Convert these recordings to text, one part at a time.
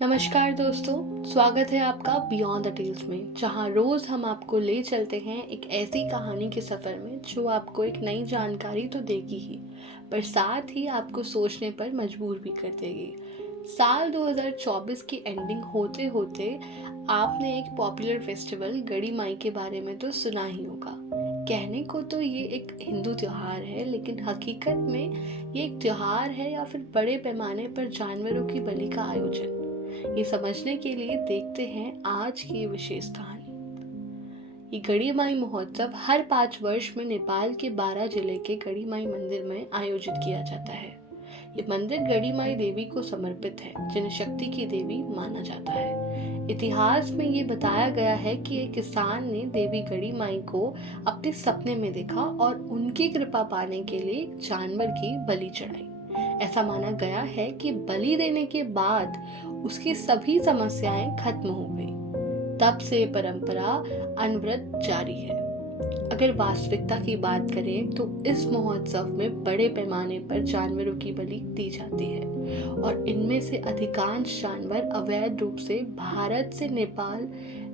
नमस्कार दोस्तों, स्वागत है आपका बियॉन्ड द टेल्स में, जहां रोज़ हम आपको ले चलते हैं एक ऐसी कहानी के सफ़र में जो आपको एक नई जानकारी तो देगी ही, पर साथ ही आपको सोचने पर मजबूर भी कर देगी। साल 2024 की एंडिंग होते होते आपने एक पॉपुलर फेस्टिवल गड़ी माई के बारे में तो सुना ही होगा। कहने को तो ये एक हिंदू त्योहार है, लेकिन हकीकत में ये एक त्योहार है या फिर बड़े पैमाने पर जानवरों की बलि का आयोजन। ये समझने के लिए देखते हैं आज की ये विशेष कहानी। ये गड़ी माई महोत्सव हर 5 वर्ष में नेपाल के 12 जिले के गड़ी माई मंदिर में आयोजित किया जाता है। ये मंदिर गड़ी माई देवी को समर्पित है, जिन्हें शक्ति की देवी माना जाता है। इतिहास में ये बताया गया है कि एक किसान ने देवी गड़ी माई को अपने सपने में देखा और उनकी कृपा पाने के लिए एक जानवर की बलि चढ़ाई। ऐसा माना गया है कि बलि देने के बाद उसकी सभी समस्याएं खत्म हो गई। तब से परंपरा अनवरत जारी है। अगर वास्तविकता की बात करें तो इस महोत्सव में बड़े पैमाने पर जानवरों की बलि दी जाती है और इनमें से अधिकांश जानवर अवैध रूप से भारत से नेपाल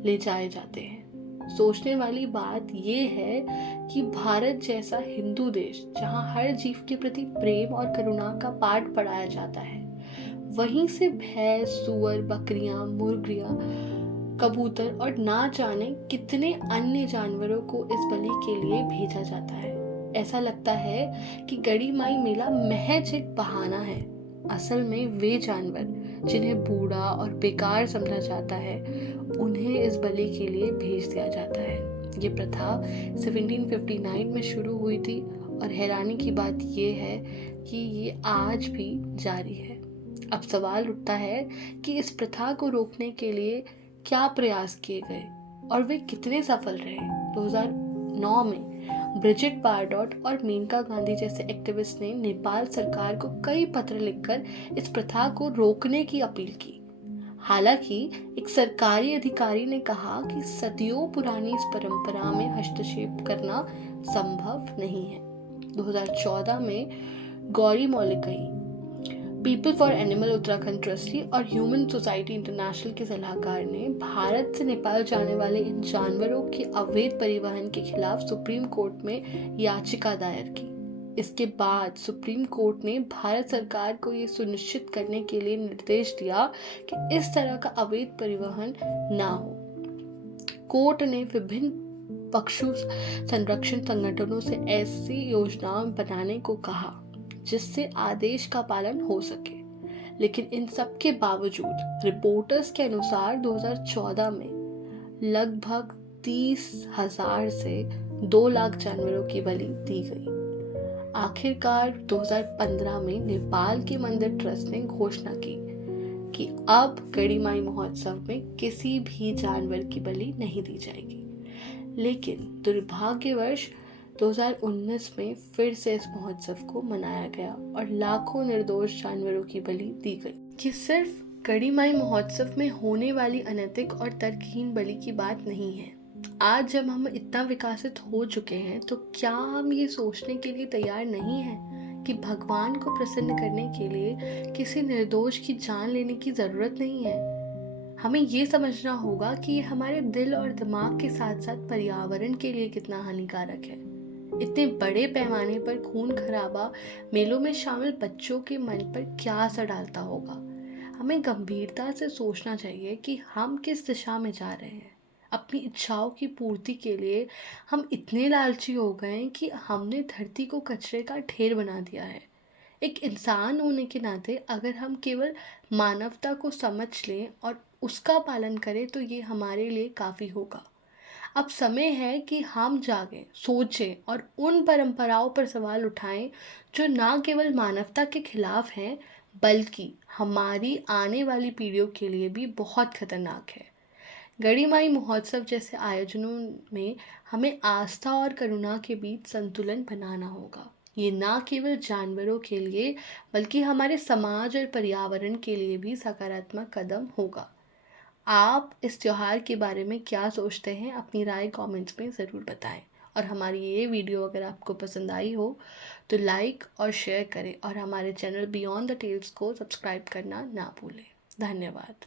ले जाए जाते हैं। सोचने वाली बात यह है कि भारत जैसा हिंदू देश, जहां हर जीव के प्रति प्रेम और करुणा का पाठ पढ़ाया जाता है, वहीं से भैंस, सुअर, बकरियां, मुर्गियां, कबूतर और ना जाने कितने अन्य जानवरों को इस बलि के लिए भेजा जाता है। ऐसा लगता है कि गड़ी माई मेला महज एक बहाना है। असल में वे जानवर जिन्हें बूढ़ा और बेकार समझा जाता है, उन्हें इस बलि के लिए भेज दिया जाता है। ये प्रथा 1759 में शुरू हुई थी और हैरानी की बात यह है कि ये आज भी जारी है। अब सवाल उठता है कि इस प्रथा को रोकने के लिए क्या प्रयास किए गए और वे कितने सफल रहे। 2009 में ब्रिजिट बारडोट और मेनका गांधी जैसे एक्टिविस्ट ने नेपाल सरकार को कई पत्र लिखकर इस प्रथा को रोकने की अपील की। हालांकि एक सरकारी अधिकारी ने कहा कि सदियों पुरानी इस परंपरा में हस्तक्षेप करना संभव नहीं है। 2014 में Gauri Maulekhi, people for animal Uttarakhand trustee और ह्यूमन सोसाइटी इंटरनेशनल के सलाहकार ने भारत से नेपाल जाने वाले इन जानवरों के अवैध परिवहन के खिलाफ सुप्रीम कोर्ट में याचिका दायर की। इसके बाद सुप्रीम कोर्ट ने भारत सरकार को ये सुनिश्चित करने के लिए निर्देश दिया कि इस तरह का अवैध परिवहन ना हो। कोर्ट ने विभिन्न पशु संरक्षण संगठनों से ऐसी योजना बनाने को कहा जिससे आदेश का पालन हो सके, लेकिन इन सब के बावजूद रिपोर्टर्स के अनुसार 2014 में लगभग 30,000 से 2 लाख जानवरों की बलि दी गई। आखिरकार 2015 में नेपाल के मंदिर ट्रस्ट ने घोषणा की कि अब गड़ी माई महोत्सव में किसी भी जानवर की बलि नहीं दी जाएगी। लेकिन दुर्भाग्यवश 2019 में फिर से इस महोत्सव को मनाया गया और लाखों निर्दोष जानवरों की बलि दी गई। ये सिर्फ गड़ी माई महोत्सव में होने वाली अनैतिक और तर्कहीन बलि की बात नहीं है। आज जब हम इतना विकसित हो चुके हैं, तो क्या हम ये सोचने के लिए तैयार नहीं हैं कि भगवान को प्रसन्न करने के लिए किसी निर्दोष की जान लेने की जरूरत नहीं है। हमें ये समझना होगा कि ये हमारे दिल और दिमाग के साथ साथ पर्यावरण के लिए कितना हानिकारक है। इतने बड़े पैमाने पर खून खराबा मेलों में शामिल बच्चों के मन पर क्या असर डालता होगा। हमें गंभीरता से सोचना चाहिए कि हम किस दिशा में जा रहे हैं। अपनी इच्छाओं की पूर्ति के लिए हम इतने लालची हो गए हैं कि हमने धरती को कचरे का ढेर बना दिया है। एक इंसान होने के नाते अगर हम केवल मानवता को समझ लें और उसका पालन करें, तो ये हमारे लिए काफ़ी होगा। अब समय है कि हम जागें, सोचें और उन परंपराओं पर सवाल उठाएं जो ना केवल मानवता के खिलाफ हैं, बल्कि हमारी आने वाली पीढ़ियों के लिए भी बहुत खतरनाक है। गड़ी माई महोत्सव जैसे आयोजनों में हमें आस्था और करुणा के बीच संतुलन बनाना होगा। ये ना केवल जानवरों के लिए बल्कि हमारे समाज और पर्यावरण के लिए भी सकारात्मक कदम होगा। आप इस त्योहार के बारे में क्या सोचते हैं? अपनी राय कमेंट्स में ज़रूर बताएं। और हमारी ये वीडियो अगर आपको पसंद आई हो तो लाइक और शेयर करें और हमारे चैनल बियॉन्ड द टेल्स को सब्सक्राइब करना ना भूलें। धन्यवाद।